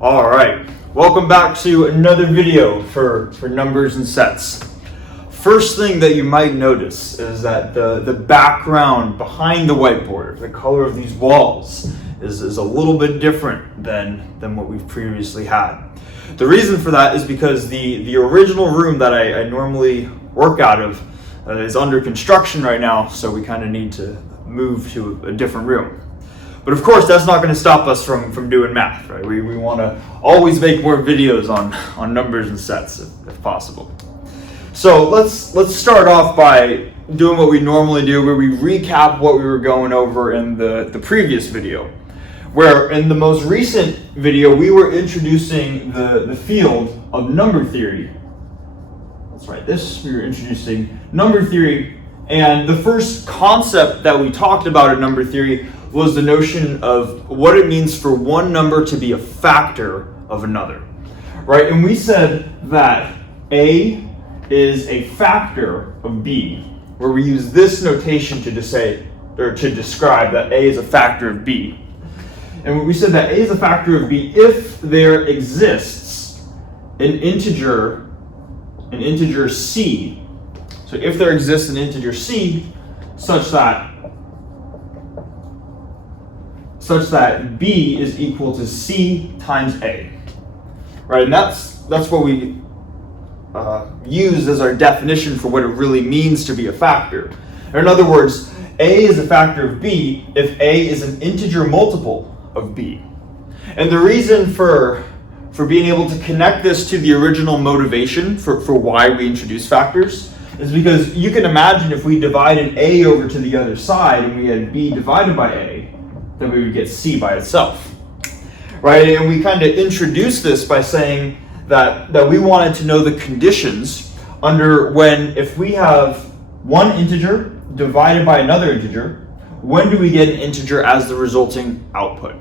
All right, welcome back to another video for numbers and sets. First thing that you might notice is that the background behind the whiteboard, the color of these walls, is a little bit different than what we've previously had. The reason for that is because the original room that I normally work out of is under construction right now, so we kind of need to move to a different room. But of course, that's not going to stop us from doing math, right? We want to always make more videos on numbers and sets if possible. So let's start off by doing what we normally do, where we recap what we were going over in the previous video. Where in the most recent video, we were introducing the field of number theory. Let's write this. We were introducing number theory, and the first concept that we talked about in number theory was the notion of what it means for one number to be a factor of another, right? And we said that A is a factor of B, where we use this notation to describe that A is a factor of B. And we said that A is a factor of B if there exists an integer C. So if there exists an integer C such that B is equal to C times A, right? And that's what we use as our definition for what it really means to be a factor. Or in other words, A is a factor of B if A is an integer multiple of B. And the reason for being able to connect this to the original motivation for why we introduce factors is because you can imagine if we divided A over to the other side and we had B divided by A, then we would get C by itself, right? And we kind of introduced this by saying that we wanted to know the conditions under if we have one integer divided by another integer, when do we get an integer as the resulting output,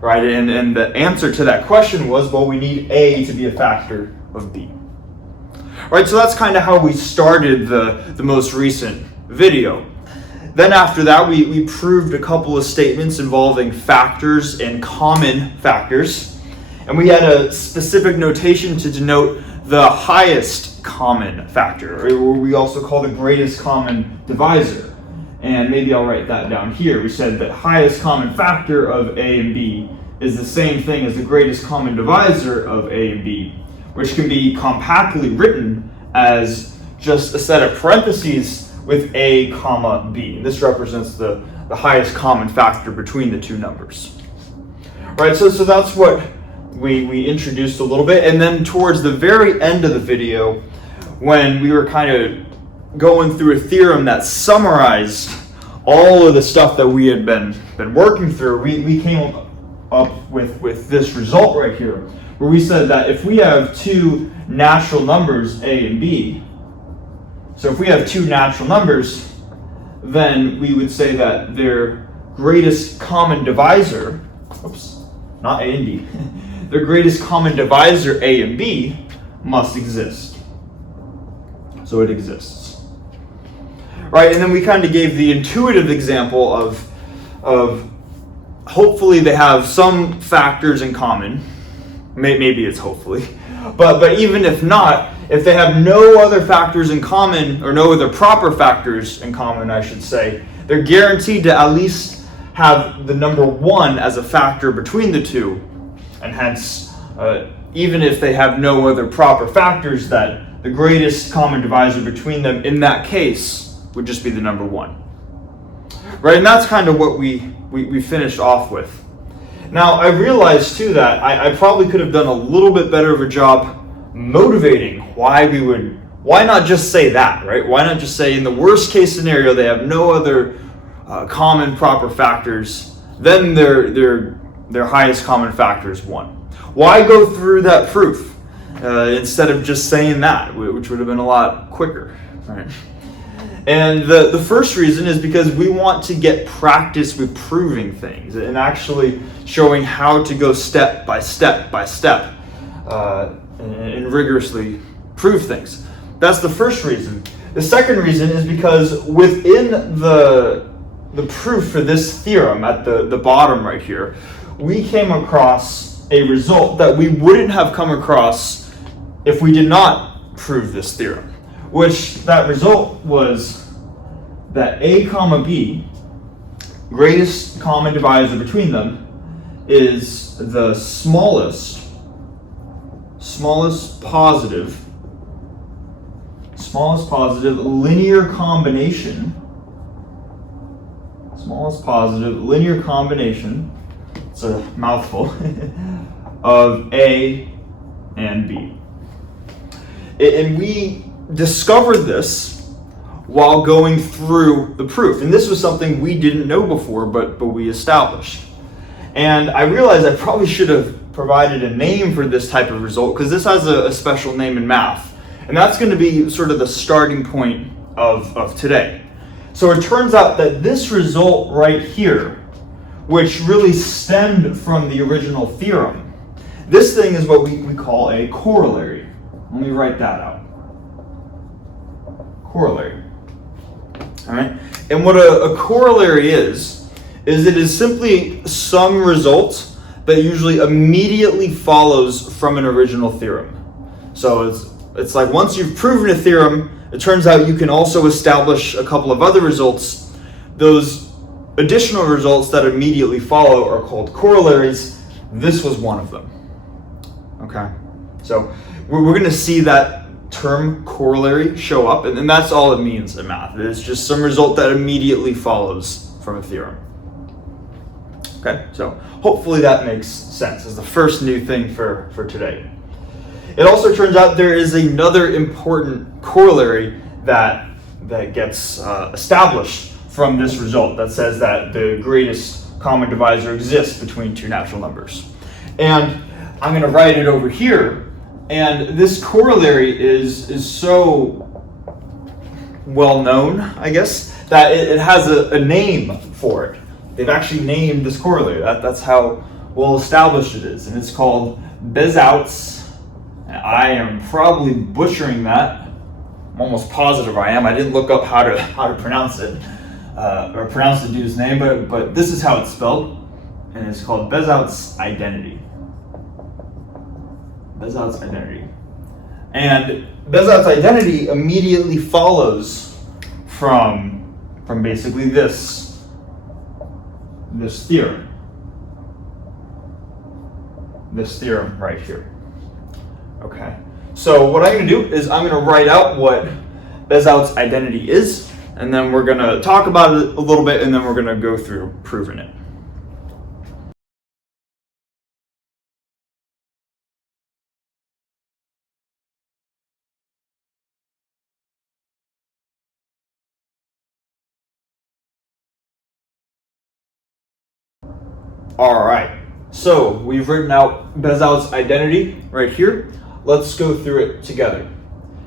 right? And the answer to that question was, well, we need A to be a factor of B, right? So that's kind of how we started the most recent video. Then after that, we proved a couple of statements involving factors and common factors. And we had a specific notation to denote the highest common factor, or we also call the greatest common divisor. And maybe I'll write that down here. We said that highest common factor of A and B is the same thing as the greatest common divisor of A and B, which can be compactly written as just a set of parentheses with A, comma, B. This represents the highest common factor between the two numbers. Right, so that's what we introduced a little bit. And then towards the very end of the video, when we were kind of going through a theorem that summarized all of the stuff that we had been working through, we came up with this result right here, where we said that if we have two natural numbers, A and B, so if we have two natural numbers, then we would say that their greatest common divisor, not A and B, their greatest common divisor, A and B, must exist. So it exists. Right, and then we kind of gave the intuitive example of hopefully they have some factors in common. Maybe it's hopefully. But even if not, if they have no other factors in common, or no other proper factors in common, I should say, they're guaranteed to at least have the number 1 as a factor between the two. And hence, even if they have no other proper factors, that the greatest common divisor between them in that case would just be the number 1. Right, and that's kind of what we finished off with. Now, I realized too that I probably could have done a little bit better of a job motivating why not just say that, right? Why not just say in the worst case scenario they have no other common proper factors, then their highest common factor is 1. Why go through that proof instead of just saying that, which would have been a lot quicker, right? And the first reason is because we want to get practice with proving things and actually showing how to go step by step and rigorously prove things. That's the first reason. The second reason is because within the proof for this theorem at the bottom right here, we came across a result that we wouldn't have come across if we did not prove this theorem, which that result was that A comma B, greatest common divisor between them, is the smallest positive linear combination, it's a mouthful, of A and B. And we discovered this while going through the proof. And this was something we didn't know before, but we established. And I realized I probably should have provided a name for this type of result, because this has a special name in math. And that's going to be sort of the starting point of today. So it turns out that this result right here, which really stemmed from the original theorem, this thing is what we call a corollary. Let me write that out. Corollary. All right? And what a corollary is it is simply some result that usually immediately follows from an original theorem. So it's like once you've proven a theorem, it turns out you can also establish a couple of other results. Those additional results that immediately follow are called corollaries. This was one of them. Okay? So we're going to see that term corollary show up, and that's all it means in math. It's just some result that immediately follows from a theorem. Okay, so hopefully that makes sense as the first new thing for today. It also turns out there is another important corollary that gets established from this result that says that the greatest common divisor exists between two natural numbers. And I'm going to write it over here. And this corollary is so well known, I guess, that it has a name for it. They've actually named this corollary. That's how well established it is. And it's called Bézout's. I am probably butchering that. I'm almost positive I am. I didn't look up how to pronounce it, or pronounce the dude's name, but this is how it's spelled. And it's called Bézout's identity. Bézout's identity. And Bézout's identity immediately follows from basically this theorem. This theorem right here. Okay. So what I'm going to do is I'm going to write out what Bézout's identity is, and then we're going to talk about it a little bit, and then we're going to go through proving it. All right, so we've written out Bézout's identity right here. Let's go through it together.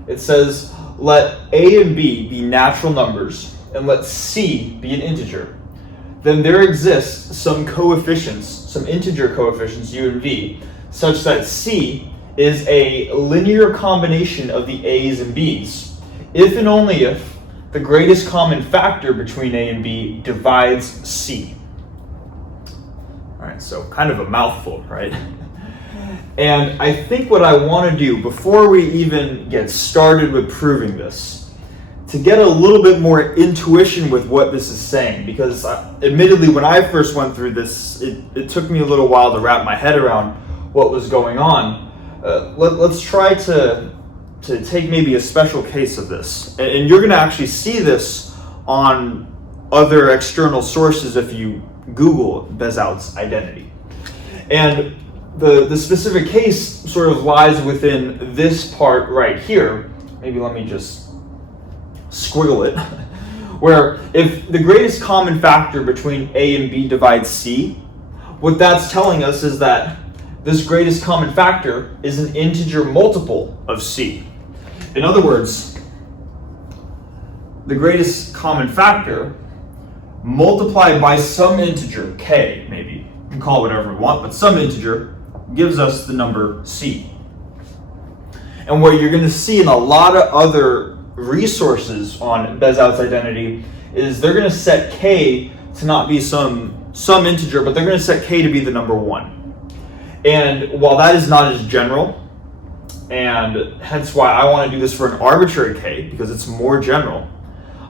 It says, let A and B be natural numbers, and let C be an integer. Then there exists some coefficients, some integer coefficients, U and V, such that C is a linear combination of the A's and B's, if and only if the greatest common factor between A and B divides C. All right, so kind of a mouthful, right? And I think what I want to do before we even get started with proving this, to get a little bit more intuition with what this is saying, because admittedly when I first went through this, it took me a little while to wrap my head around what was going on. Let's try to take maybe a special case of this. And you're going to actually see this on other external sources if you Google Bézout's identity. And the specific case sort of lies within this part right here. Maybe let me just squiggle it. Where if the greatest common factor between A and B divides C, what that's telling us is that this greatest common factor is an integer multiple of C. In other words, the greatest common factor multiplied by some integer, k maybe, you can call it whatever we want, but some integer gives us the number C. And what you're going to see in a lot of other resources on Bézout's identity is they're going to set k to not be some integer, but they're going to set k to be the number 1. And while that is not as general, and hence why I want to do this for an arbitrary k, because it's more general,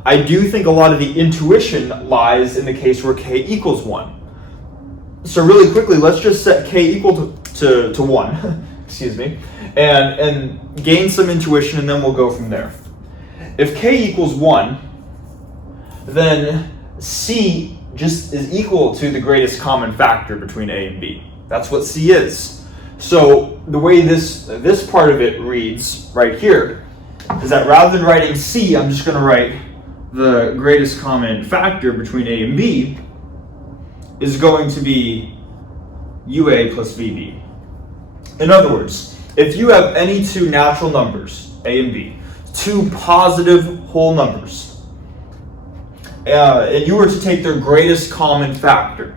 I do think a lot of the intuition lies in the case where k equals 1. So really quickly, let's just set k equal to 1, excuse me, and gain some intuition, and then we'll go from there. If k equals 1, then c just is equal to the greatest common factor between a and b. That's what c is. So the way this part of it reads right here is that rather than writing c, I'm just going to write the greatest common factor between a and b is going to be ua plus vb. In other words, if you have any two natural numbers, a and b, two positive whole numbers, and you were to take their greatest common factor,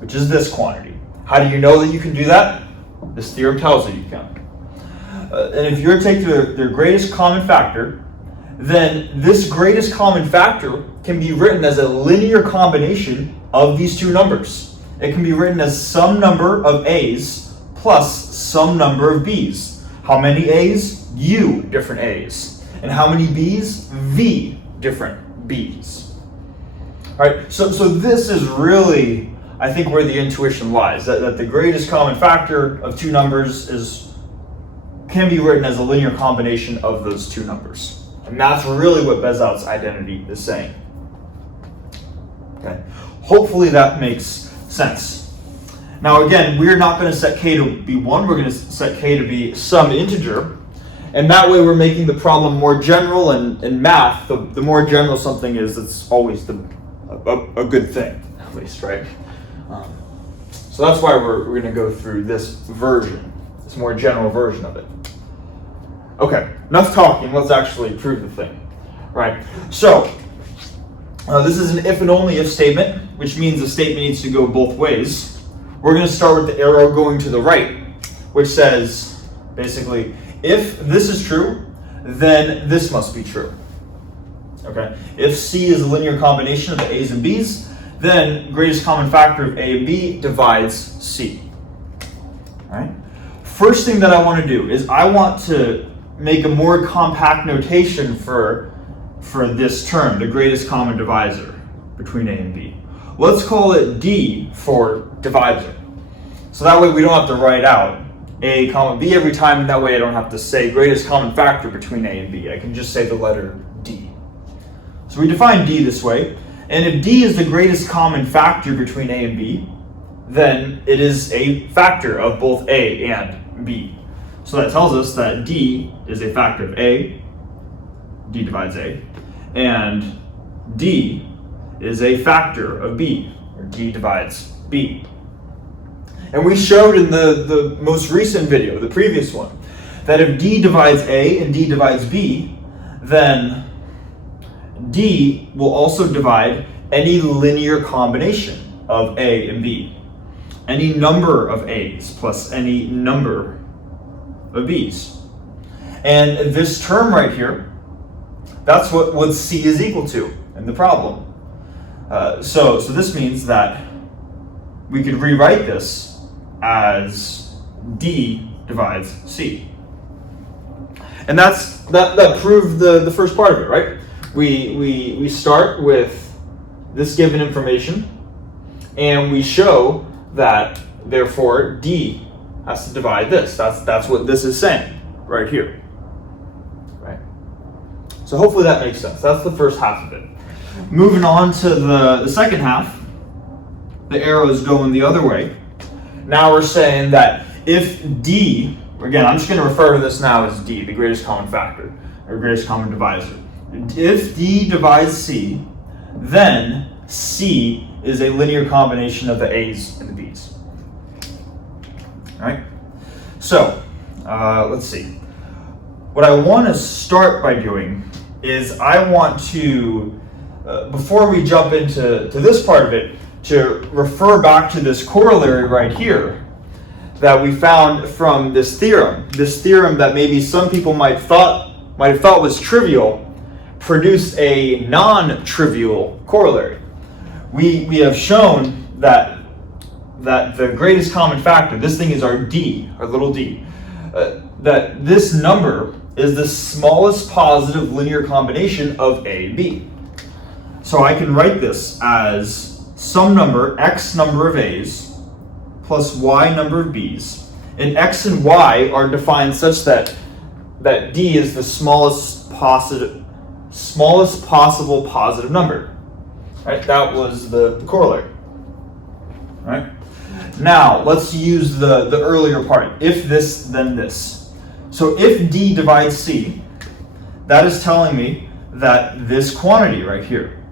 which is this quantity. How do you know that you can do that? This theorem tells you you can. And if you were to take their greatest common factor, then this greatest common factor can be written as a linear combination of these two numbers. It can be written as some number of a's plus some number of b's. How many a's? U different a's. And how many b's? V different b's. All right, so this is really, I think, where the intuition lies, that the greatest common factor of two numbers can be written as a linear combination of those two numbers. And that's really what Bézout's identity is saying. Okay. Hopefully that makes sense. Now again, we're not going to set k to be 1, we're going to set k to be some integer. And that way we're making the problem more general, and in math, the more general something is, it's always a good thing, at least, right? So that's why we're going to go through this version, this more general version of it. Okay, enough talking, let's actually prove the thing. Right, so this is an if and only if statement, which means the statement needs to go both ways. We're going to start with the arrow going to the right, which says, basically, if this is true, then this must be true. Okay, if C is a linear combination of the A's and B's, then greatest common factor of A and B divides C. All right. First thing that I want to do is I want to make a more compact notation for this term, the greatest common divisor between A and B. Let's call it D for divisor. So that way we don't have to write out A comma B every time, and that way I don't have to say greatest common factor between A and B. I can just say the letter D. So we define D this way, and if D is the greatest common factor between A and B, then it is a factor of both A and B. So that tells us that D is a factor of A, D divides A, and D is a factor of B, or D divides B. And we showed in the most recent video, the previous one, that if D divides A and D divides B, then D will also divide any linear combination of A and B. Any number of A's plus any number of B's. And this term right here, that's what C is equal to in the problem. So this means that we could rewrite this as D divides C. And that proved the first part of it, right? We start with this given information, and we show that therefore D has to divide this. That's what this is saying right here. Right? So hopefully that makes sense. That's the first half of it. Moving on to the second half, the arrow is going the other way. Now we're saying that if D, again, I'm just going to refer to this now as D, the greatest common factor, or greatest common divisor. If D divides C, then C is a linear combination of the A's and the B's. All right? So, let's see. What I want to start by doing is I want to, before we jump into this part of it, to refer back to this corollary right here that we found from this theorem that maybe some people might have thought was trivial, produced a non-trivial corollary. We have shown that that the greatest common factor, this thing is our d, our little d, that this number is the smallest positive linear combination of a and b. So I can write this as some number, x number of a's, plus y number of b's. And x and y are defined such that d is the smallest possible positive number. Right? That was the corollary. Right? Now let's use the earlier part. If this, then this. So if d divides c, that is telling me that this quantity right here,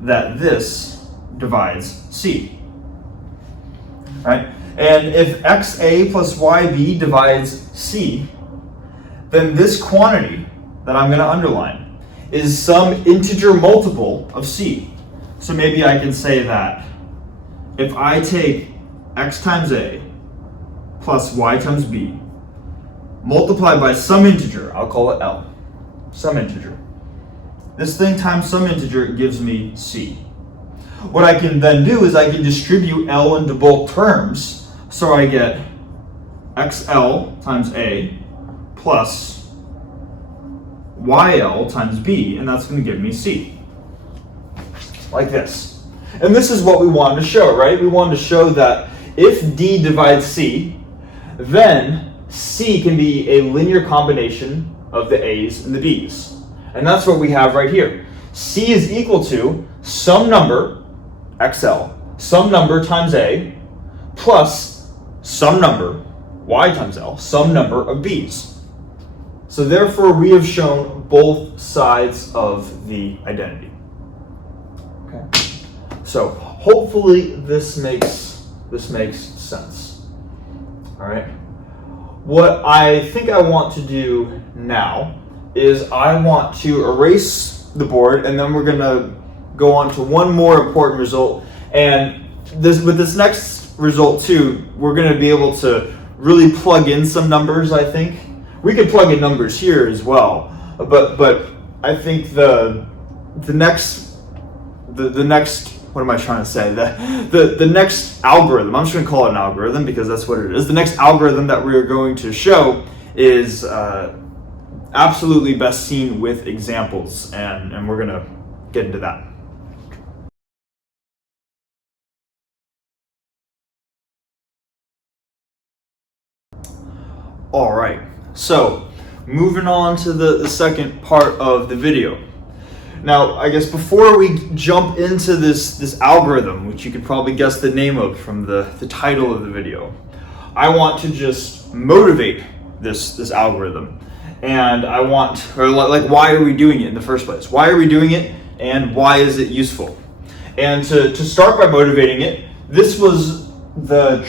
that this divides c. Right? And if xa plus yb divides c, then this quantity that I'm going to underline is some integer multiple of c. So maybe I can say that if I take x times a plus y times b, multiplied by some integer, I'll call it L, some integer. This thing times some integer gives me c. What I can then do is I can distribute L into both terms, so I get xL times a plus yl times b, and that's going to give me c. Like this. And this is what we wanted to show, right? We wanted to show that if d divides c, then c can be a linear combination of the a's and the b's. And that's what we have right here. C is equal to some number, xl, some number times a, plus some number, y times l, some number of b's. So therefore we have shown both sides of the identity. Okay. So hopefully this makes sense. All right. What I think I want to do now is I want to erase the board, and then we're going to go on to one more important result. And with this next result too, we're going to be able to really plug in some numbers. I think we could plug in numbers here as well, but I think the next what am I trying to say? The next algorithm, I'm just going to call it an algorithm because that's what it is. The next algorithm that we're going to show is absolutely best seen with examples, and we're going to get into that. All right, so moving on to the second part of the video. Now, I guess before we jump into this algorithm, which you could probably guess the name of from the title of the video, I want to just motivate this algorithm. And I want, or like, why are we doing it in the first place? Why are we doing it, and why is it useful? And to start by motivating it, this was the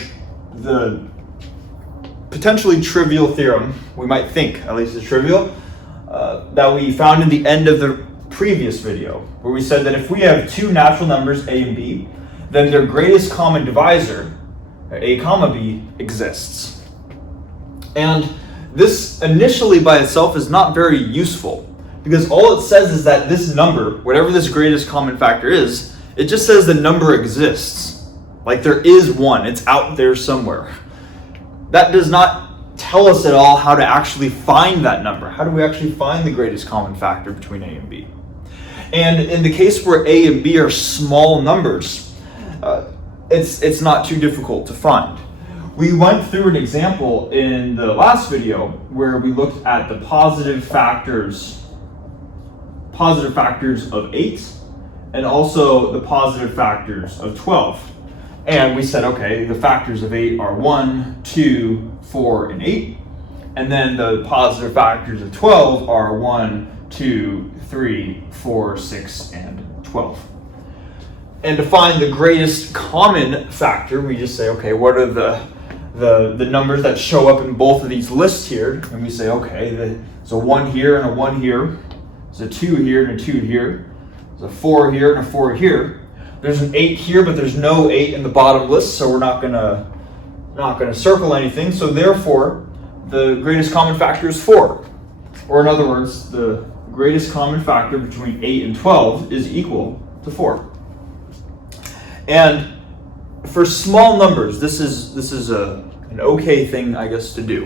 potentially trivial theorem, we might think at least is trivial, that we found in the end of the previous video, where we said that if we have two natural numbers a and b, then their greatest common divisor, a comma b, exists. And this initially by itself is not very useful, because all it says is that this number, whatever this greatest common factor is, it just says the number exists. Like there is one, it's out there somewhere. That does not tell us at all how to actually find that number. How do we actually find the greatest common factor between a and b? And in the case where a and b are small numbers, it's not too difficult to find. We went through an example in the last video where we looked at the positive factors of 8 and also the positive factors of 12. And we said, okay, the factors of 8 are 1, 2, 4, and 8. And then the positive factors of 12 are 1, 2, 3, 4, 6, and 12. And to find the greatest common factor, we just say, okay, what are the numbers that show up in both of these lists here? And we say, okay, there's a 1 here and a 1 here. There's a 2 here and a 2 here. There's a 4 here and a 4 here. There's an 8 here, but there's no 8 in the bottom list, so we're not gonna circle anything. So therefore, the greatest common factor is 4. Or in other words, the greatest common factor between 8 and 12 is equal to 4. And for small numbers, this is an okay thing, I guess, to do,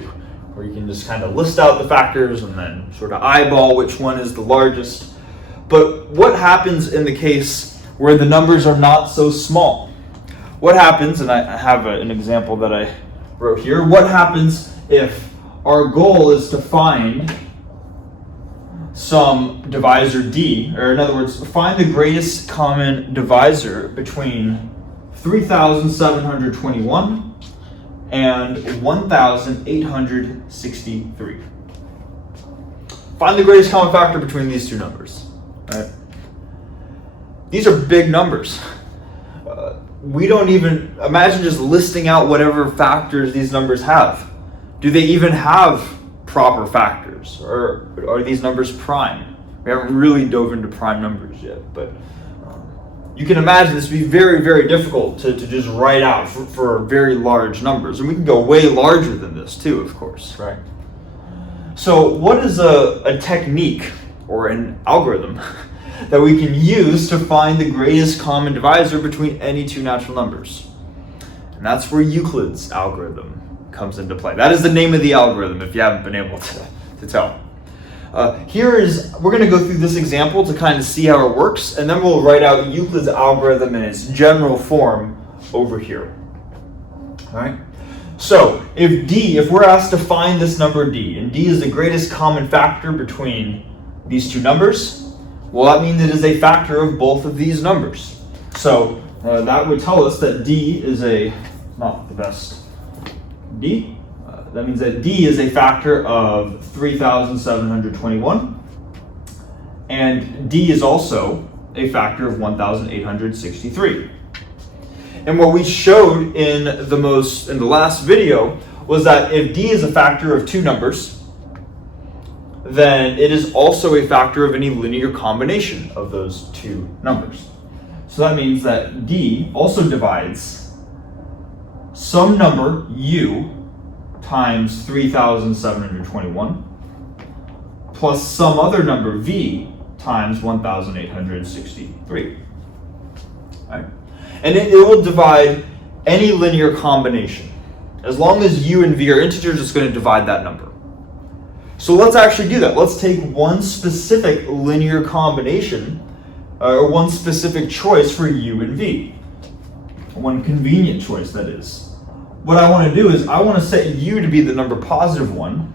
where you can just kind of list out the factors and then sort of eyeball which one is the largest. But what happens in the case where the numbers are not so small? What happens, and I have an example that I wrote here, what happens if our goal is to find some divisor D, or in other words, find the greatest common divisor between 3,721 and 1,863. Find the greatest common factor between these two numbers. Right? These are big numbers. We don't even imagine just listing out whatever factors these numbers have. Do they even have proper factors, or are these numbers prime? We haven't really dove into prime numbers yet, but you can imagine this would be very, very difficult to just write out for very large numbers. And we can go way larger than this too, of course, right? So what is a technique or an algorithm that we can use to find the greatest common divisor between any two natural numbers? And that's where Euclid's algorithm comes into play. That is the name of the algorithm, if you haven't been able to tell. We're going to go through this example to kind of see how it works, and then we'll write out Euclid's algorithm in its general form over here. All right. So if we're asked to find this number D, and D is the greatest common factor between these two numbers, well, that means it is a factor of both of these numbers. So that would tell us that D is not the best D. That means that D is a factor of 3,721, and D is also a factor of 1,863. And what we showed in the last video was that if D is a factor of two numbers, then it is also a factor of any linear combination of those two numbers. So that means that D also divides some number U times 3,721 plus some other number V times 1,863. Right? And it will divide any linear combination. As long as U and V are integers, it's going to divide that number. So let's actually do that. Let's take one specific linear combination, or one specific choice for U and V. One convenient choice, that is. What I want to do is I want to set U to be the number positive 1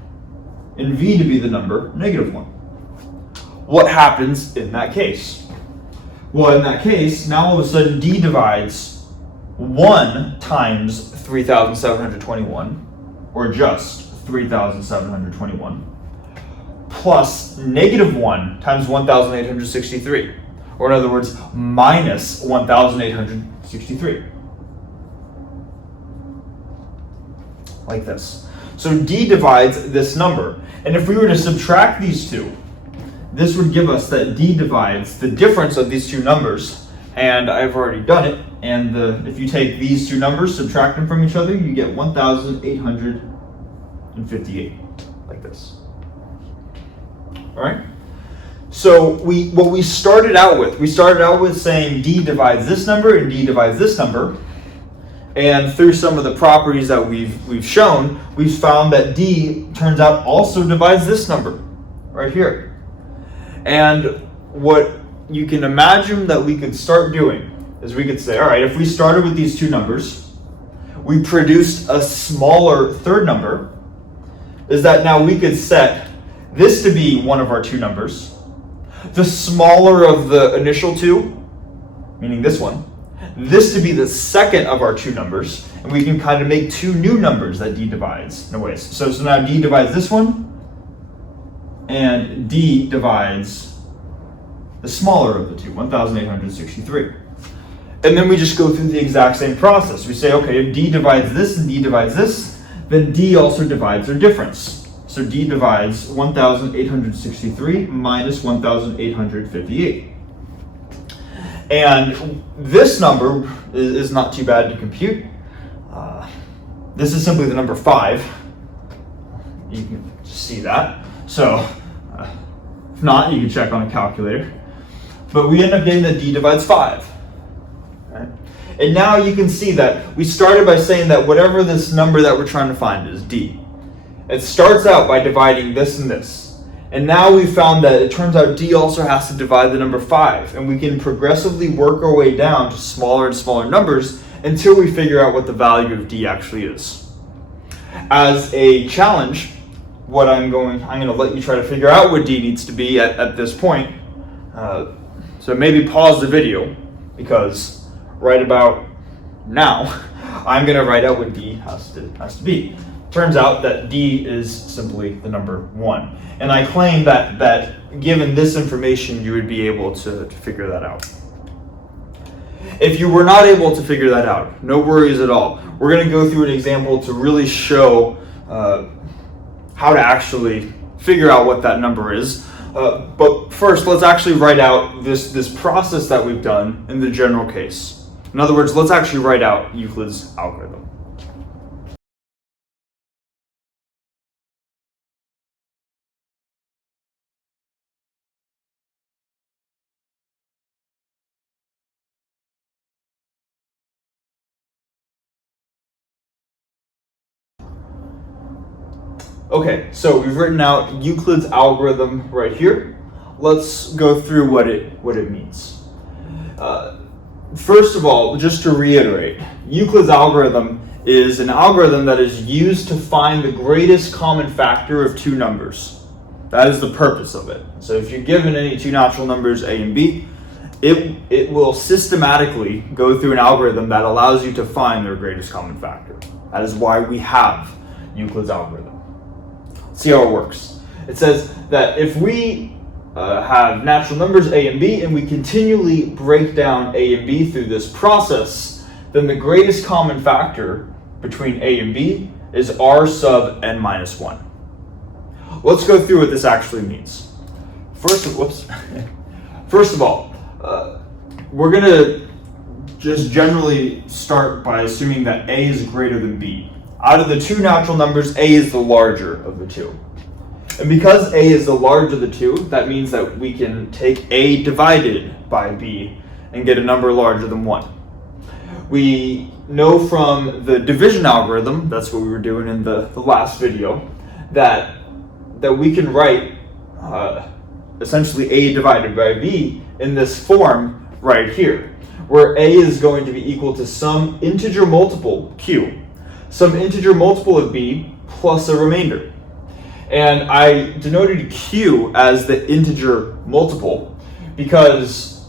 and V to be the number negative 1. What happens in that case? Well, in that case, now all of a sudden D divides 1 times 3,721, or just 3,721, plus negative 1 times 1,863, or in other words, minus 1,863. Like this. So D divides this number. And if we were to subtract these two, this would give us that D divides the difference of these two numbers. And I've already done it. And if you take these two numbers, subtract them from each other, you get 1,858. Like this. All right? So what we started out with saying D divides this number and D divides this number. And through some of the properties that we've shown, we've found that D turns out also divides this number right here. And what you can imagine that we could start doing is we could say, all right, if we started with these two numbers, we produced a smaller third number, is that now we could set this to be one of our two numbers, the smaller of the initial two, meaning this one, this to be the second of our two numbers, and we can kind of make two new numbers that D divides in a way. So now D divides this one, and D divides the smaller of the two, 1,863. And then we just go through the exact same process. We say, okay, if D divides this and D divides this, then D also divides their difference. So D divides 1,863 minus 1,858. And this number is not too bad to compute. This is simply the number 5. You can see that. So if not, you can check on a calculator. But we end up getting that D divides 5. Right? And now you can see that we started by saying that whatever this number that we're trying to find is d. It starts out by dividing this and this. And now we found that it turns out d also has to divide the number 5. And we can progressively work our way down to smaller and smaller numbers until we figure out what the value of d actually is. As a challenge, I'm going to let you try to figure out what d needs to be at this point. So maybe pause the video, because right about now, I'm going to write out what d has to be. Turns out that d is simply the number 1. And I claim that given this information, you would be able to figure that out. If you were not able to figure that out, no worries at all. We're going to go through an example to really show how to actually figure out what that number is. But first, let's actually write out this process that we've done in the general case. In other words, let's actually write out Euclid's algorithm. Okay, so we've written out Euclid's algorithm right here. Let's go through what it means. First of all, just to reiterate, Euclid's algorithm is an algorithm that is used to find the greatest common factor of two numbers. That is the purpose of it. So if you're given any two natural numbers, a and b, it will systematically go through an algorithm that allows you to find their greatest common factor. That is why we have Euclid's algorithm. See how it works. It says that if we have natural numbers a and b, and we continually break down a and b through this process, then the greatest common factor between a and b is r sub n minus 1. Let's go through what this actually means. First of all, we're going to just generally start by assuming that a is greater than b. Out of the two natural numbers, a is the larger of the two. And because a is the larger of the two, that means that we can take a divided by b and get a number larger than 1. We know from the division algorithm, that's what we were doing in the last video, that we can write essentially a divided by b in this form right here, where a is going to be equal to some integer multiple, q, some integer multiple of b plus a remainder. And I denoted q as the integer multiple because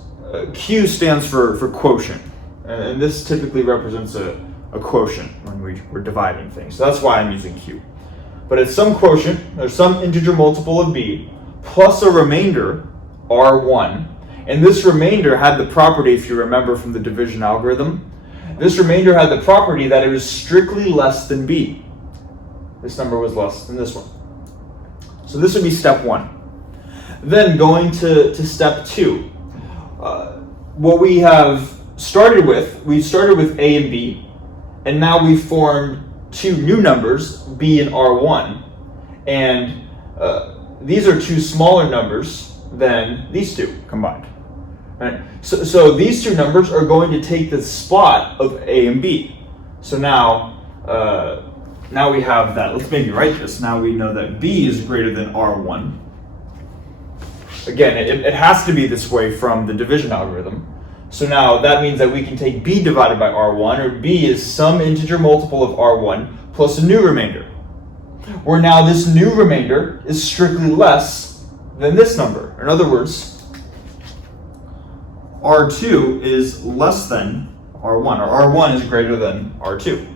q stands for quotient. And this typically represents a quotient when we're dividing things. So that's why I'm using q. But it's some quotient, or some integer multiple of b, plus a remainder, r1. And this remainder had the property, if you remember from the division algorithm, this remainder had the property that it was strictly less than b. This number was less than this one. So this would be step 1. Then going to step 2. What we have started with, we started with a and b, and now we formed two new numbers, b and r1. And these are two smaller numbers than these two combined. Right? So these two numbers are going to take the spot of a and b. So now we have that. Let's maybe write this. Now we know that b is greater than r1. Again, it has to be this way from the division algorithm. So now that means that we can take b divided by r1, or b is some integer multiple of r1 plus a new remainder. Where now this new remainder is strictly less than this number. In other words, r2 is less than r1, or r1 is greater than r2.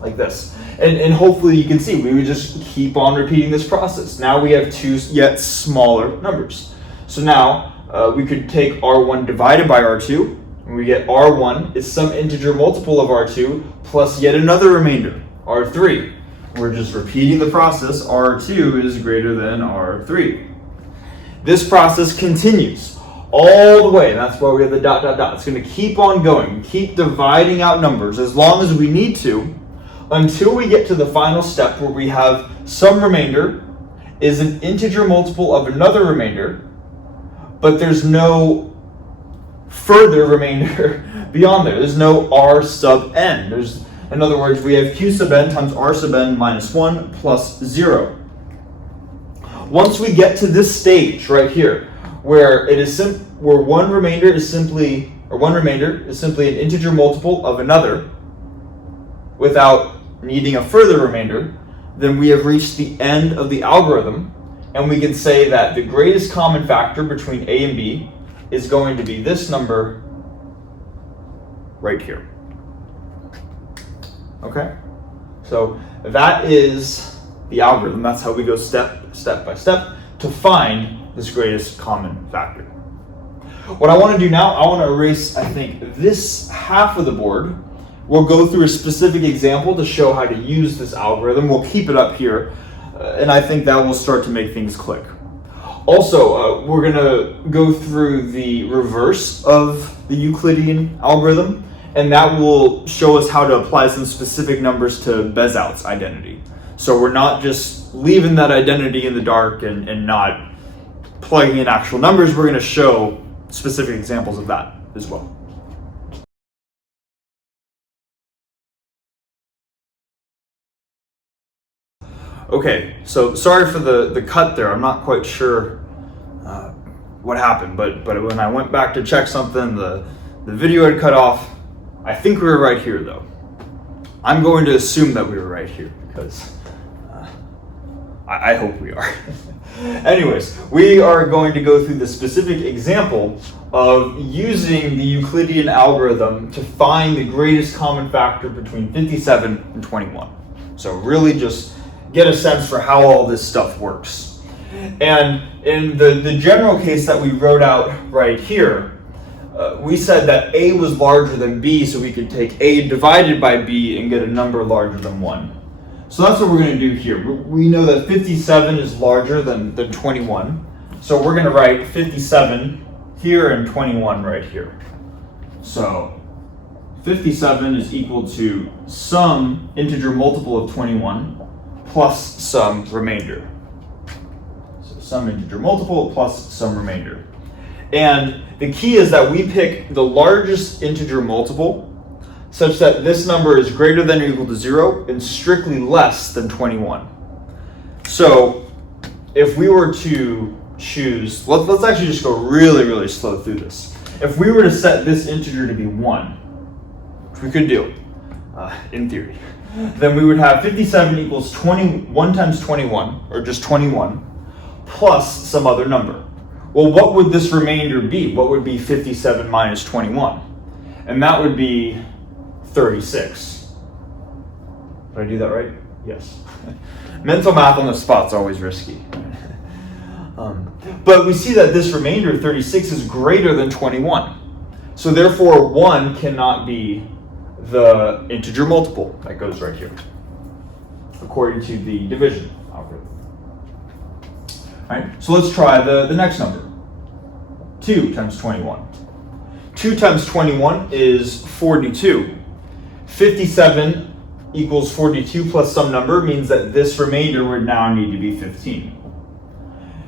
Like this. And hopefully you can see, we would just keep on repeating this process. Now we have two yet smaller numbers. So now we could take r1 divided by r2, and we get r1 is some integer multiple of r2 plus yet another remainder, r3. We're just repeating the process, r2 is greater than r3. This process continues all the way. That's why we have the dot, dot, dot. It's going to keep on going, keep dividing out numbers as long as we need to, until we get to the final step where we have some remainder is an integer multiple of another remainder, but there's no further remainder beyond there. There's no r sub n. In other words, we have q sub n times r sub n minus 1 plus 0. Once we get to this stage right here, where one remainder is simply an integer multiple of another, without needing a further remainder, then we have reached the end of the algorithm, and we can say that the greatest common factor between a and b is going to be this number right here. Okay? So that is the algorithm. That's how we go step by step to find this greatest common factor. What I want to do now, I want to erase, I think, this half of the board. We'll go through a specific example to show how to use this algorithm. We'll keep it up here, and I think that will start to make things click. Also, we're going to go through the reverse of the Euclidean algorithm, and that will show us how to apply some specific numbers to Bézout's identity. So we're not just leaving that identity in the dark and not plugging in actual numbers. We're going to show specific examples of that as well. Okay, so sorry for the cut there. I'm not quite sure what happened, but when I went back to check something, the video had cut off. I think we were right here, though. I'm going to assume that we were right here, because I hope we are. Anyways, we are going to go through the specific example of using the Euclidean algorithm to find the greatest common factor between 57 and 21. So really just get a sense for how all this stuff works. And in the general case that we wrote out right here, we said that a was larger than b, so we could take a divided by b and get a number larger than 1. So that's what we're going to do here. We know that 57 is larger than 21, so we're going to write 57 here and 21 right here. So 57 is equal to some integer multiple of 21 plus some remainder. So some integer multiple plus some remainder. And the key is that we pick the largest integer multiple such that this number is greater than or equal to 0 and strictly less than 21. So if we were to choose, let's actually just go really slow through this. If we were to set this integer to be 1, which we could do in theory, then we would have 57 equals 21 times 21, or just 21, plus some other number. Well, what would this remainder be? What would be 57 minus 21? And that would be 36. Did I do that right? Yes. Mental math on the spot's always risky. But we see that this remainder, 36, is greater than 21. So therefore, 1 cannot be the integer multiple that goes right here, according to the division algorithm. All right, so let's try the next number. 2 times 21. 2 times 21 is 42. 57 equals 42 plus some number means that this remainder would now need to be 15.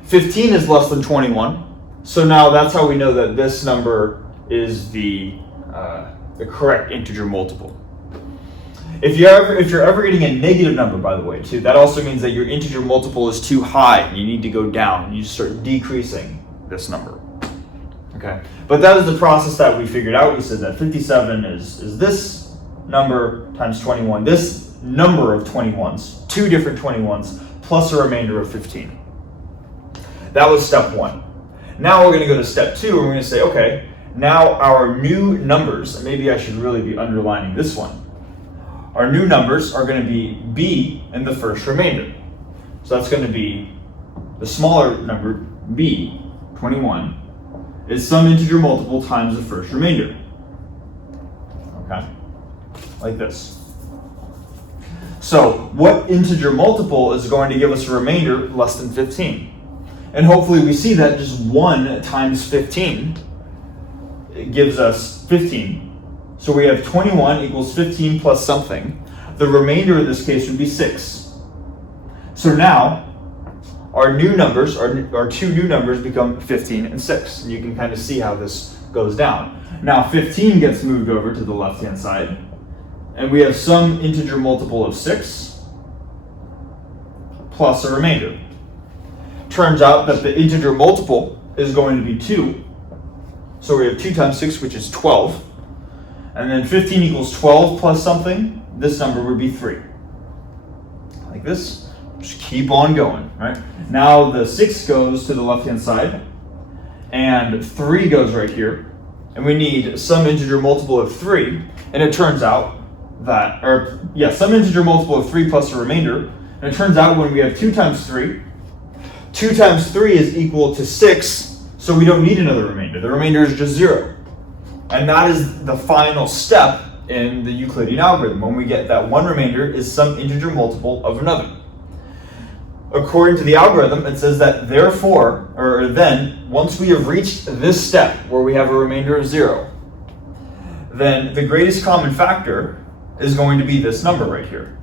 15 is less than 21, so now that's how we know that this number is the correct integer multiple. If you're ever getting a negative number, by the way, too, that also means that your integer multiple is too high and you need to go down. You start decreasing this number. Okay, but that is the process that we figured out. We said that 57 is this number times 21, this number of 21s, 2 different 21s, plus a remainder of 15. That was step 1. Now we're going to go to step 2, and we're going to say, okay, now our new numbers, and maybe I should really be underlining this one. Our new numbers are going to be b and the first remainder. So that's going to be the smaller number, b, 21, is some integer multiple times the first remainder. Okay, like this. So what integer multiple is going to give us a remainder less than 15? And hopefully we see that just 1 times 15 gives us 15. So we have 21 equals 15 plus something. The remainder in this case would be 6. So now our new numbers, our 2 new numbers become 15 and 6. And you can kind of see how this goes down. Now 15 gets moved over to the left-hand side, and we have some integer multiple of 6 plus a remainder. Turns out that the integer multiple is going to be 2. So we have 2 times 6, which is 12. And then 15 equals 12 plus something. This number would be 3. Like this. Just keep on going, right? Now the 6 goes to the left-hand side, and 3 goes right here. And we need some integer multiple of 3. And it turns out that, some integer multiple of 3 plus a remainder. And it turns out when we have 2 times 3, 2 times 3 is equal to 6, so we don't need another remainder. The remainder is just 0. And that is the final step in the Euclidean algorithm. When we get that one remainder is some integer multiple of another. According to the algorithm, it says that therefore, or then, once we have reached this step where we have a remainder of 0, then the greatest common factor is going to be this number right here,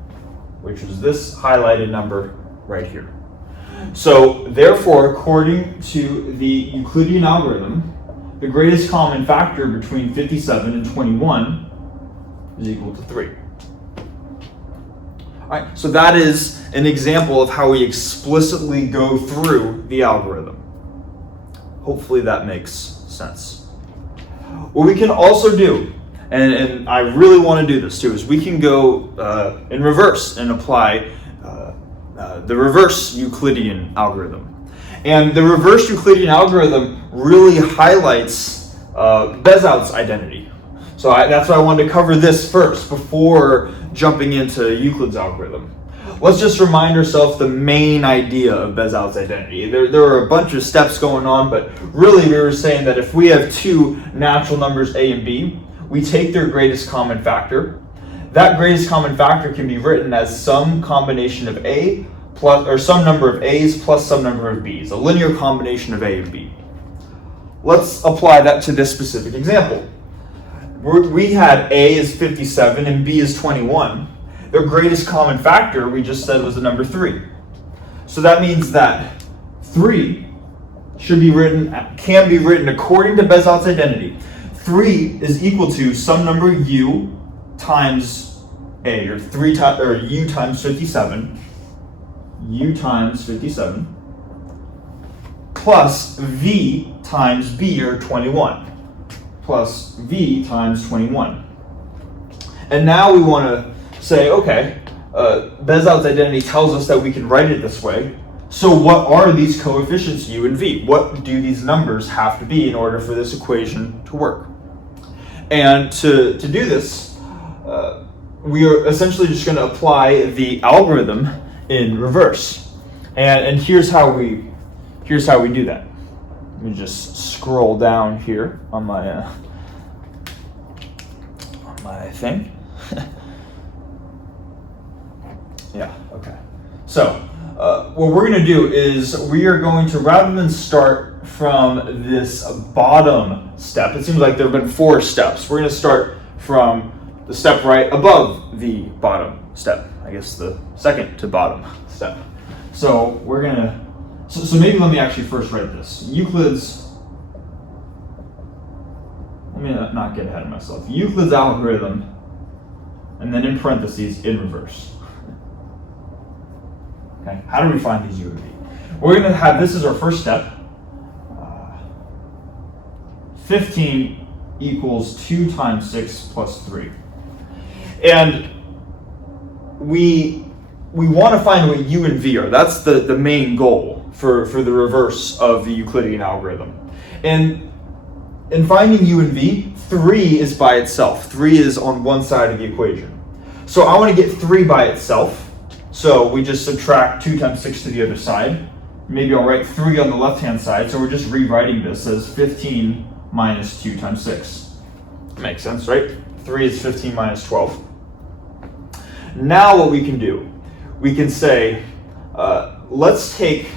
which is this highlighted number right here. So therefore, according to the Euclidean algorithm, the greatest common factor between 57 and 21 is equal to 3. All right, so that is an example of how we explicitly go through the algorithm. Hopefully that makes sense. What we can also do, and I really want to do this too, is we can go in reverse and apply the reverse Euclidean algorithm. And the reverse Euclidean algorithm really highlights Bézout's identity. So that's why I wanted to cover this first before jumping into Euclid's algorithm. Let's just remind ourselves the main idea of Bézout's identity. There are a bunch of steps going on, but really we were saying that if we have two natural numbers a and b, we take their greatest common factor. That greatest common factor can be written as some combination of a plus, or some number of a's plus some number of b's, a linear combination of a and b. Let's apply that to this specific example. We had a is 57 and b is 21. Their greatest common factor, we just said, was the number 3. So that means that 3 can be written according to Bézout's identity. 3 is equal to some number u times a, or u times 57, plus v times b, or 21, plus v times 21. And now we want to say, okay, Bézout's identity tells us that we can write it this way. So what are these coefficients u and v? What do these numbers have to be in order for this equation to work? And to do this, we are essentially just going to apply the algorithm in reverse. And here's how we do that. Let me just scroll down here on my thing. Yeah, okay. So what we're going to do is we are going to, rather than start from this bottom step, it seems like there have been 4 steps. We're going to start from the step right above the bottom step. I guess the second to bottom step. So we're going to, so maybe let me actually first write this. Euclid's, let me not get ahead of myself. Euclid's algorithm, and then in parentheses, in reverse. Okay, how do we find these u and v? We're going to have this as our first step. 15 equals 2 times 6 plus 3. And we want to find what u and v are. That's the main goal for the reverse of the Euclidean algorithm. And in finding u and v, 3 is by itself. 3 is on one side of the equation. So I want to get 3 by itself. So we just subtract 2 times 6 to the other side. Maybe I'll write 3 on the left-hand side. So we're just rewriting this as 15 minus 2 times 6. Makes sense, right? 3 is 15 minus 12. Now what we can do, we can say, let's take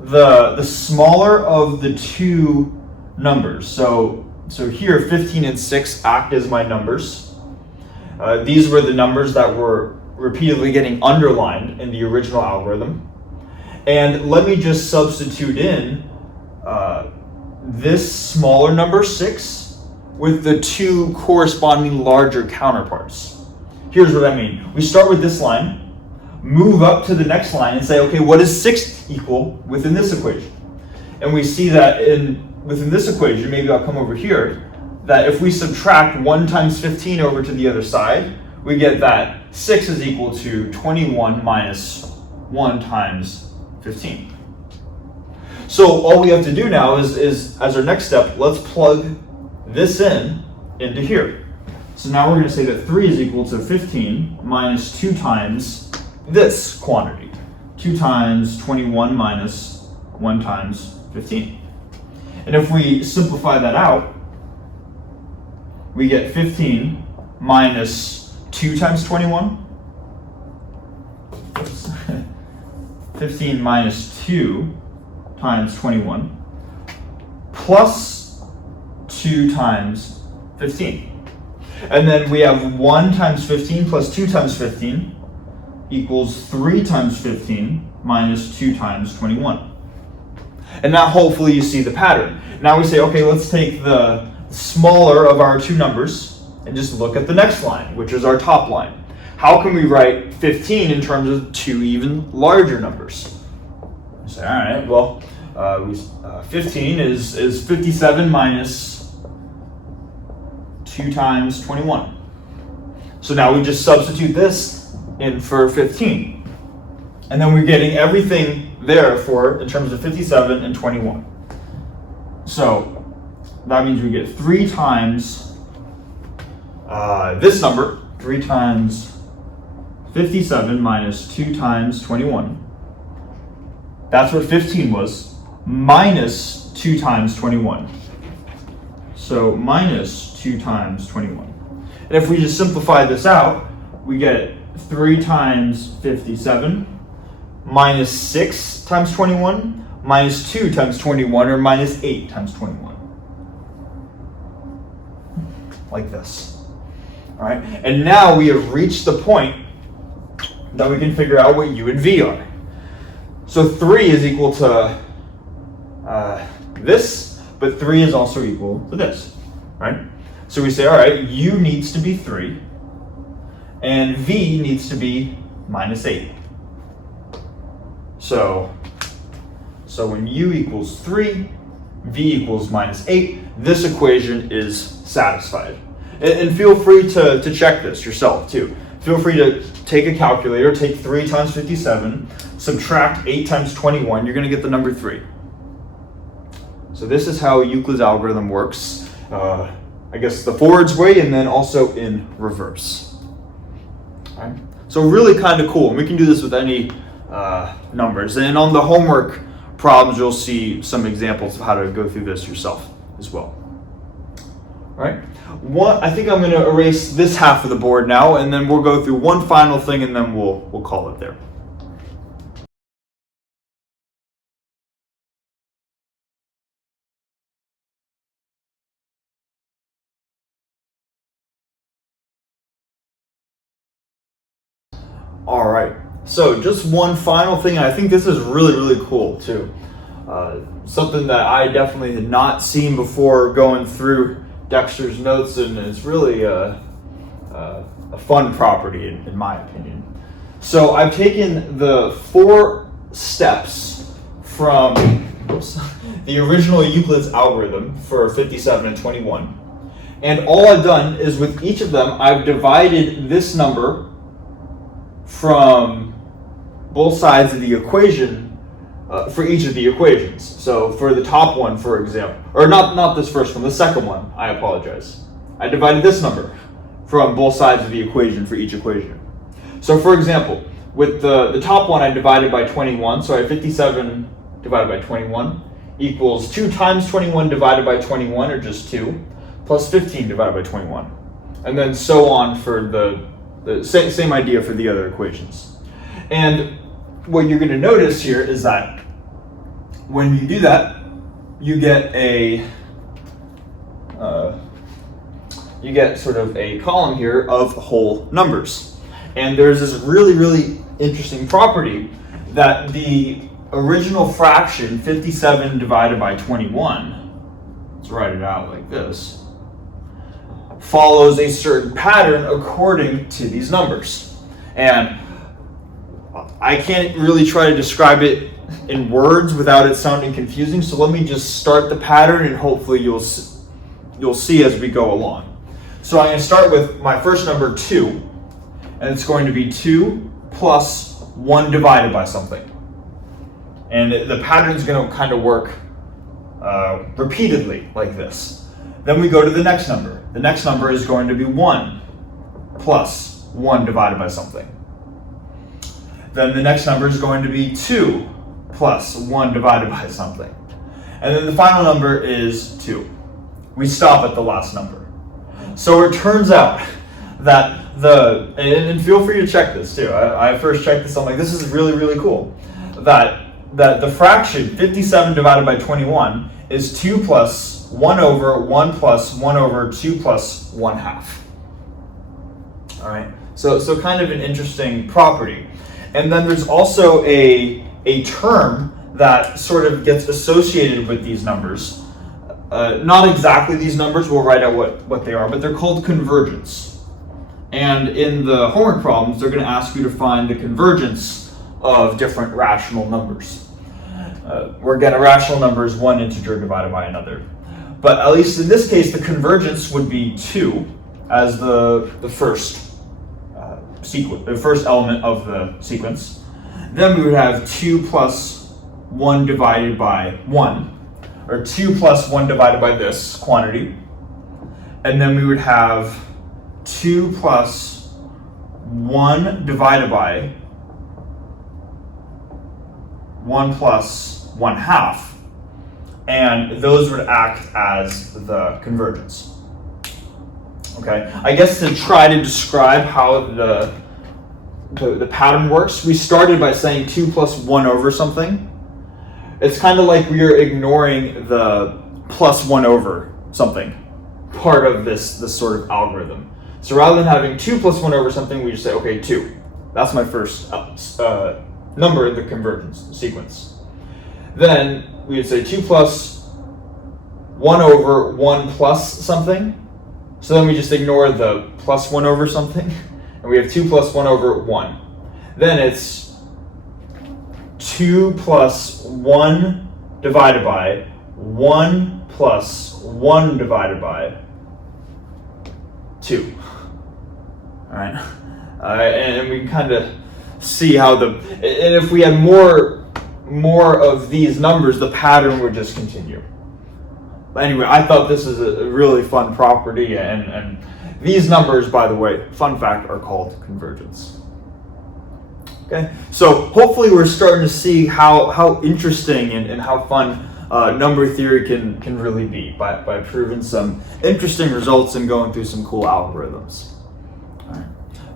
the smaller of the two numbers. So here 15 and 6 act as my numbers. These were the numbers that were repeatedly getting underlined in the original algorithm. And let me just substitute in this smaller number 6 with the two corresponding larger counterparts. Here's what I mean. We start with this line, move up to the next line and say, okay, what does 6 equal within this equation? And we see that within this equation, maybe I'll come over here, that if we subtract 1 times 15 over to the other side, we get that 6 is equal to 21 minus 1 times 15. So all we have to do now is as our next step, let's plug this into here. So now we're going to say that 3 is equal to 15 minus 2 times this quantity. 2 times 21 minus 1 times 15. And if we simplify that out, we get 15 minus 2 times 21. 15 minus 2 times 21 plus 2 times 15. And then we have 1 times 15 plus 2 times 15 equals 3 times 15 minus 2 times 21. And now hopefully you see the pattern. Now we say, okay, let's take the smaller of our two numbers and just look at the next line, which is our top line. How can we write 15 in terms of two even larger numbers? We say, all right, well, 15 is 57 minus 2 times 21. So now we just substitute this in for 15. And then we're getting everything there in terms of 57 and 21. So that means we get 3 times this number, 3 times 57 minus 2 times 21. That's what 15 was, minus 2 times 21. So minus 2 times 21. And if we just simplify this out, we get 3 times 57 minus 6 times 21 minus 2 times 21, or minus 8 times 21. Like this. All right, and now we have reached the point that we can figure out what U and V are. So 3 is equal to this, but 3 is also equal to this, right? So we say, all right, U needs to be 3, and V needs to be minus 8. So when U equals 3, V equals minus 8, this equation is satisfied. And feel free to check this yourself too. Feel free to take a calculator, take 3 times 57, subtract 8 times 21, you're going to get the number 3. So this is how Euclid's algorithm works, I guess the forwards way and then also in reverse. All right. So really kind of cool, and we can do this with any numbers. And on the homework problems, you'll see some examples of how to go through this yourself as well. All right. I think I'm going to erase this half of the board now, and then we'll go through one final thing, and then we'll call it there. All right. So just one final thing. I think this is really, really cool too. Something that I definitely had not seen before going through Dexter's notes, and it's really a fun property in my opinion. So I've taken the 4 steps from the original Euclid's algorithm for 57 and 21. And all I've done is with each of them, I've divided this number from both sides of the equation for each of the equations. So for the top one, for example, or not this first one, the second one, I apologize. I divided this number from both sides of the equation for each equation. So for example, with the top one, I divided by 21. So I have 57 divided by 21 equals 2 times 21 divided by 21, or just 2, plus 15 divided by 21. And then so on for the same idea for the other equations. And what you're going to notice here is that when you do that, you get sort of a column here of whole numbers. And there's this really, really interesting property that the original fraction, 57 divided by 21, let's write it out like this, follows a certain pattern according to these numbers. And I can't really try to describe it in words without it sounding confusing, so let me just start the pattern and hopefully you'll see as we go along. So I'm going to start with my first number, 2, and it's going to be 2 plus 1 divided by something. And the pattern is going to kind of work repeatedly like this. Then we go to the next number. The next number is going to be 1 plus 1 divided by something. Then the next number is going to be 2 plus 1 divided by something. And then the final number is 2. We stop at the last number. So it turns out that and feel free to check this too. I first checked this, I'm like, this is really, really cool. That the fraction 57 divided by 21 is 2 plus 1 over 1 plus 1 over 2 plus 1/2. All right, so kind of an interesting property. And then there's also a term that sort of gets associated with these numbers. Not exactly these numbers, we'll write out what they are, but they're called convergence. And in the homework problems, they're going to ask you to find the convergence of different rational numbers. Where again, a rational number is one integer divided by another. But at least in this case, the convergence would be 2 as the first sequence, the first element of the sequence. Then we would have 2 plus 1 divided by 1, or 2 plus 1 divided by this quantity. And then we would have 2 plus 1 divided by 1 plus 1/2. And those would act as the convergence. Okay, I guess to try to describe how the pattern works, we started by saying 2 plus 1 over something. It's kind of like we are ignoring the plus 1 over something part of this sort of algorithm. So rather than having 2 plus 1 over something, we just say, okay, 2. That's my first number in the convergence sequence. Then we would say 2 plus 1 over 1 plus something. So then we just ignore the plus 1 over something, and we have 2 plus 1 over 1. Then it's 2 plus 1 divided by 1 plus 1 divided by 2. All right, and we kind of see how and if we had more of these numbers, the pattern would just continue. But anyway, I thought this is a really fun property, and these numbers, by the way, fun fact, are called convergence. Okay, so hopefully we're starting to see how interesting and how fun number theory can really be by proving some interesting results and going through some cool algorithms. All right.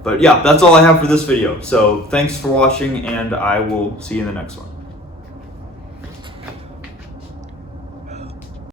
But yeah, that's all I have for this video. So thanks for watching, and I will see you in the next one.